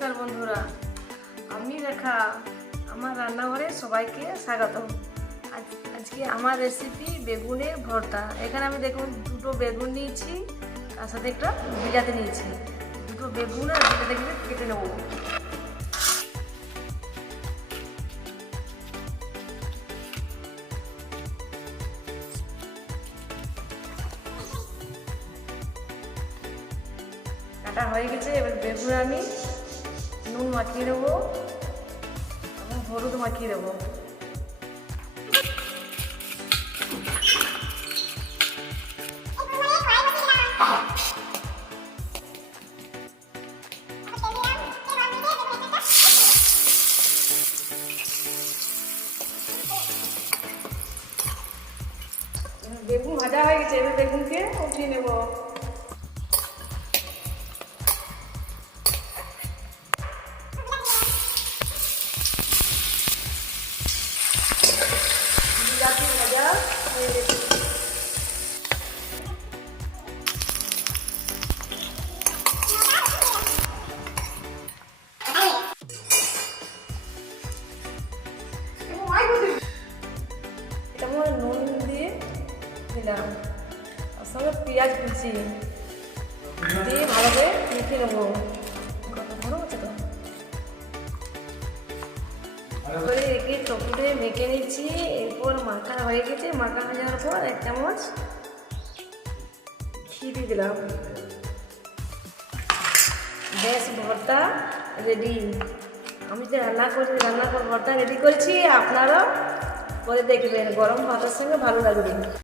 নমস্কার বন্ধুরা, আমি রেখা। আমার রান্নাঘরে সবাইকে স্বাগত। আজকে আমার রেসিপি বেগুনের ভর্তা। এখানে আমি দেখুন দুটো বেগুন নিয়েছি, তার সাথে একটা বিলাতি নিয়েছি। দুটো বেগুন আর বিলাতি কেটে নেব। কাটা হয়ে গেছে। এবার বেগুন আমি নুন মাখিয়ে দেবো এবং হলুদ মাখিয়ে দেবো। বেগুন ভাজা হয়ে গেছে, এবার বেগুনকে উঠিয়ে নেব। বিলাতি ভাজা হয়ে গেছে। নুন দিয়ে দিলাম, তার সঙ্গে পেঁয়াজ কুচি দিয়ে ভালো করে মেখে নেবো। করে রেখে চকুতে মেখে নিচ্ছি। এরপর মাখা হয়ে গেছে। মাখা হয়ে যাওয়ার পর 1 চামচ ঘি দিয়ে দিলাম। বেশ, ভর্তা রেডি। আমি যে রান্না করে ভর্তা রেডি করেছি, আপনারাও করে দেখবেন। গরম ভাতের সঙ্গে ভালো লাগবে।